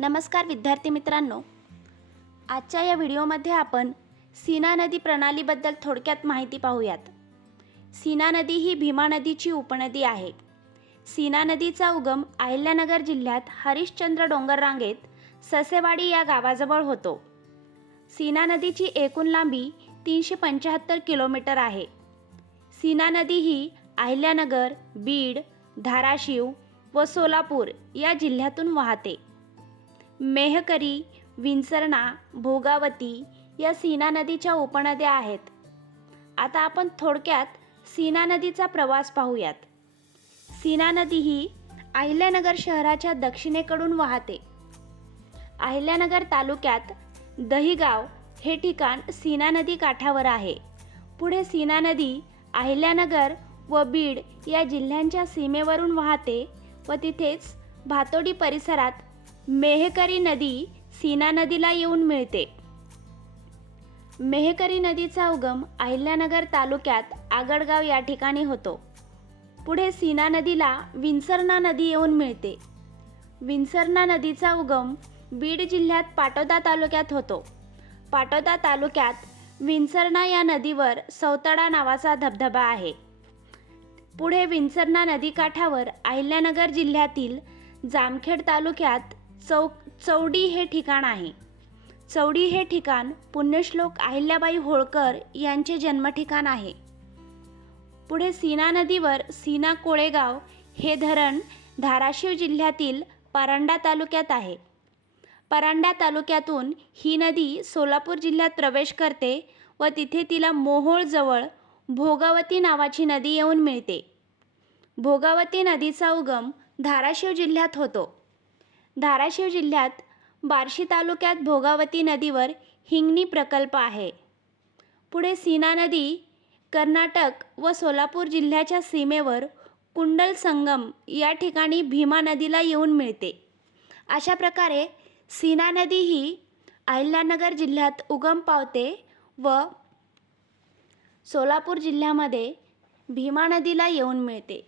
नमस्कार विद्यार्थी मित्रांनो, आजच्या या व्हिडिओमध्ये आपण सीना नदी प्रणालीबद्दल थोडक्यात माहिती पाहूयात। सीना नदी ही भीमा नदीची उपनदी आहे। सीना नदीचा उगम अहिल्यानगर जिल्ह्यात हरिश्चंद्र डोंगर रांगेत ससेवाडी या गावाजवळ होतो। सीना नदीची एकूण लांबी 375 किलोमीटर आहे। सीना नदी ही अहिल्यानगर, बीड, धाराशिव व सोलापूर या जिल्ह्यातून वाहते। मेहकरी, विंचरणा, भोगावती या सीना नदीच्या उपनद्या आहेत। आता आपण थोडक्यात सीना नदीचा प्रवास पाहूयात। सीना नदी ही अहिल्यानगर शहराच्या दक्षिणेकडून वाहते। अहिल्यानगर तालुक्यात दहिगाव हे ठिकाण सीना नदी काठावर आहे। पुढे सीना नदी अहिल्यानगर व बीड या जिल्ह्यांच्या सीमेवरून वाहते व तिथेच भातोडी परिसरात मेहकरी नदी सीना नदीला येऊन मिळते। मेहकरी नदीचा उगम अहिल्यानगर तालुक्यात आगडगाव या ठिकाणी होतो। पुढे सीना नदीला विंचरणा नदी येऊन मिळते। विंचरणा नदीचा उगम बीड जिल्ह्यात पाटोदा तालुक्यात होतो। पाटोदा तालुक्यात विंचरणा या नदीवर सौतडा नावाचा धबधबा आहे। पुढे विंचरणा नदीकाठावर अहिल्यानगर जिल्ह्यातील जामखेड तालुक्यात चौडी हे ठिकाण आहे। चौडी हे ठिकाण पुण्यश्लोक अहिल्याबाई होळकर यांचे जन्मठिकाण आहे। पुढे सीना नदीवर सीना कोळेगाव हे धरण धाराशिव जिल्ह्यातील परांडा तालुक्यात आहे। परांडा तालुक्यातून ही नदी सोलापूर जिल्ह्यात प्रवेश करते व तिथे तिला मोहोळजवळ भोगावती नावाची नदी येऊन मिळते। भोगावती नदीचा उगम धाराशिव जिल्ह्यात होतो। धाराशिव जिल्ह्यात बार्शी तालुक्यात भोगावती नदीवर हिंगणी प्रकल्प आहे। पुढे सीना नदी कर्नाटक व सोलापूर जिल्ह्याच्या सीमेवर कुंडल संगम या ठिकाणी भीमा नदीला येऊन मिळते। अशा प्रकारे सीना नदी ही अहिल्यानगर जिल्ह्यात उगम पावते व सोलापूर जिल्ह्यामध्ये भीमा नदीला येऊन मिळते।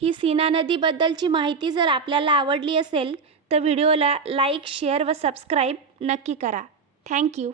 ही सीना नदीबद्दलची माहिती जर आपल्याला आवडली असेल तर व्हिडिओला लाईक, शेअर व सबस्क्राईब नक्की करा। थँक्यू।